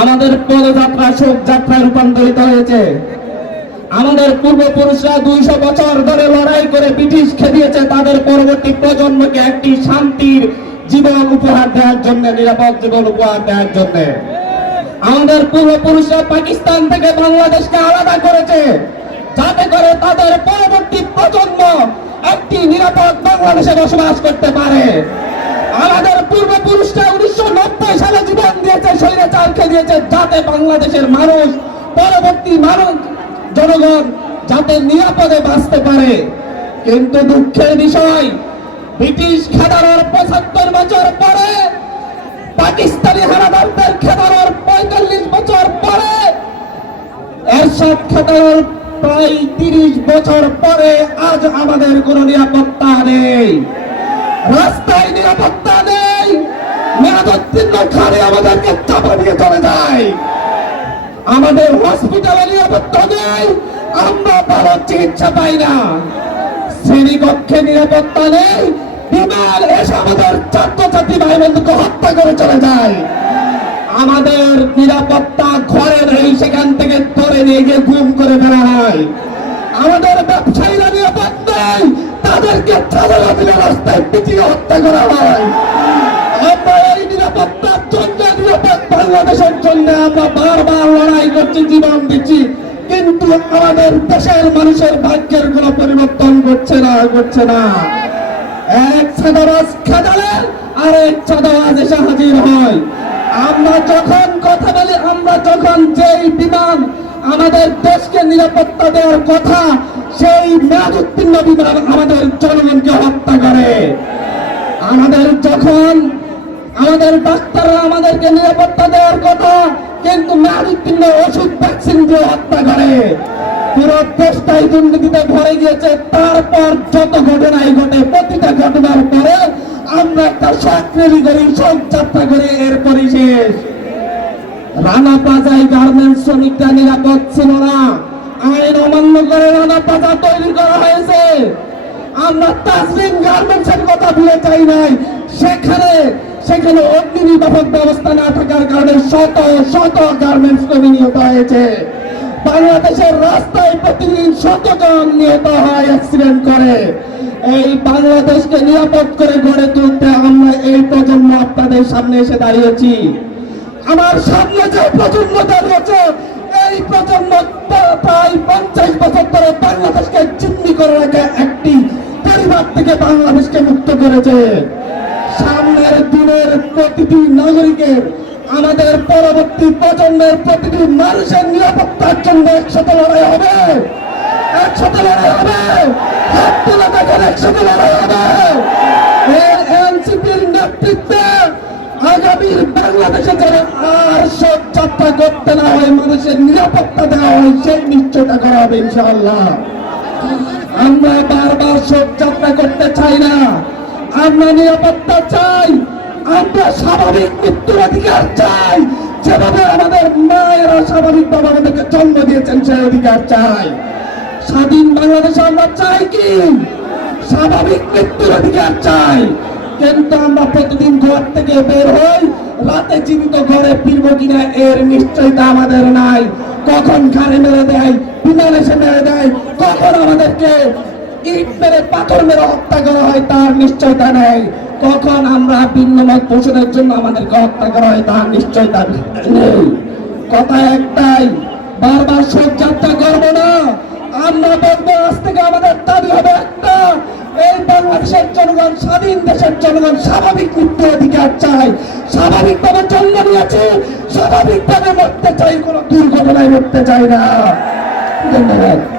আমাদের পদযাত্রা শোক যাত্রায় রূপান্তরিত হয়েছে। আমাদের পূর্বপুরুষরা দুইশো বছর ধরে লড়াই করে ব্রিটিশ খেদিয়েছে। তাদের পরবর্তী প্রজন্মকে একটি শান্তির জীবন উপহার দেওয়ার জন্য, নিরাপদ জীবন উপহার দেওয়ার জন্য। আমাদের পূর্বপুরুষরা পাকিস্তান থেকে বাংলাদেশকে আলাদা করেছে, যাতে করে তাদের পরবর্তী প্রজন্ম একটি নিরাপদ বাংলাদেশে বসবাস করতে পারে। আমাদের পূর্বপুরুষরা উনিশশো নব্বই সালে জীবন দিয়েছে শরীরে স্বৈরাচার দিয়েছে, যাতে বাংলাদেশের মানুষ, পরবর্তী মানুষ, জনগণ যাতে নিরাপদে বাঁচতে পারে। কিন্তু দুঃখের বিষয়, ব্রিটিশ খেদানোর পঁচাত্তর বছর পরে, পাকিস্তানি হানাদারদের খেদানোর পঁয়তাল্লিশ বছর পরে, এরশাদ খেদানোর প্রায় তিরিশ বছর পরে আজ আমাদের কোনো নিরাপত্তা নেই। রাস্তায় নিরাপত্তা খানে আমাদেরকে চাপা দিয়ে চলে যায় আমাদের হসপিটালে নিরাপত্তা নেই। আমরা ভালো চিকিৎসা পাই না। শ্রেণীকক্ষে নিরাপত্তা নেই। বিমান এসে আমাদের ছাত্রছাত্রী ভাই বন্ধুকে হত্যা করে চলে যায়। আমাদের নিরাপত্তা ঘরে নেই, সেখান থেকে নিয়ে গিয়ে গুম করে ফেলা হয়। আমাদের ব্যবসায়ীরা নেই। তাদেরকে চাঁদা রাস্তায় পিটিয়ে হত্যা করা হয়। আমরা এই নিরাপত্তার জন্য বাংলাদেশের জন্য আমরা বারবার লড়াই করছি, জীবন দিচ্ছি, কিন্তু আমাদের দেশের মানুষের ভাগ্যের কোনো পরিবর্তন করছে না করছে না। এক ছাদাবাজ খেদালে আর এক চাঁদাবাজ এসে হাজির হয়। আমরা যখন কথা বলি, আমরা যখন যেই বিমান আমাদের দেশকে নিরাপত্তা দেওয়ার কথা, সেই মেয়াদ উত্তীর্ণ বিমান আমাদের জনগণকে হত্যা করে। আমাদের যখন আমাদের ডাক্তাররা আমাদেরকে নিরাপত্তা দেওয়ার কথা, কিন্তু উত্তীর্ণ ওষুধ ভ্যাকসিন দিয়ে হত্যা করে। পুরো দেশটাই ভরে গিয়েছে। তারপর যত ঘটনাই ঘটে, প্রতিটা ঘটনার পরে আমরা একটা শোক রেলি করি শোক যাত্রা করি এরপরই শেষ রানা প্লাজায় গার্মেন্টস শ্রমিকরা নিরাপদ ছিল না। আইন অমান্য করে রানা প্লাজা তৈরি করা হয়েছে। আমরা তাজরিন গার্মেন্টস এর কথা ভুলে চাই নাই। সেখানে সেখানে অগ্নি নির্বাপক ব্যবস্থা না থাকার কারণে শত শত গার্মেন্টস কর্মী নিহত হয়েছে। বাংলাদেশের রাস্তায় প্রতিদিন শত জন নিহত হয় অ্যাক্সিডেন্ট করে। এই বাংলাদেশকে নিরাপদ করে গড়ে তুলতে আমরা এই প্রজন্ম আপনাদের সামনে এসে দাঁড়িয়েছি। আমার সামনে যে প্রজন্ম দাঁড়িয়েছে এই প্রজন্ম প্রায় পঞ্চাশ বছর ধরে বাংলাদেশকে চিহ্নি করে রাখা একটি পরিবার থেকে বাংলাদেশকে মুক্ত করেছে। দিনের প্রতিটি নাগরিকের আমাদের পরবর্তী প্রজন্মের প্রতিটি মানুষের নিরাপত্তার জন্য একসাথে লড়াই হবে। একসাথে লড়াই হবে। হাত তুলে দেখেন, একসাথে লড়াই হবে। আর সব করতে না হয়, মানুষের নিরাপত্তা সেই ইনশাআল্লাহ। আমরা করতে চাই না। আমরা নিরাপত্তা চাই। আমরা স্বাভাবিক মৃত্যুর অধিকার চাই। যেভাবে আমাদের মায়েরা স্বাভাবিকভাবে আমাদেরকে জন্ম দিয়েছেন, সেই অধিকার চাই। স্বাধীন বাংলাদেশে আমরা চাই কি? স্বাভাবিক মৃত্যুর অধিকার চাই। কিন্তু আমরা প্রতিদিন ঘর থেকে বের হই, রাতে জীবিত ঘরে ফিরব কিনা এর নিশ্চয়তা আমাদের নাই। কখন ঘাড়ে মেরে দেয় বিমান এসে মেরে দেয়, কখন আমাদেরকে ইট মেরে পাথর মেরে হত্যা করা হয় তার নিশ্চয়তা নেই। কখন আমরা ভিন্নমত পোষণের জন্য আমাদেরকে হত্যা করা হয় তার নিশ্চয়তা নেই। কথা একটাই বারবার যাত্রা করব না। আমরা বলব আজ থেকে আমাদের দাবি হবে একটা। এই বাংলাদেশের জনগণ স্বাধীন দেশের জনগণ স্বাভাবিক মৃত্যু অধিকার চাই স্বাভাবিকভাবে জন্ম নিয়েছে স্বাভাবিকভাবে মরতে চাই কোনো দুর্ঘটনায় মরতে চাই না। ধন্যবাদ।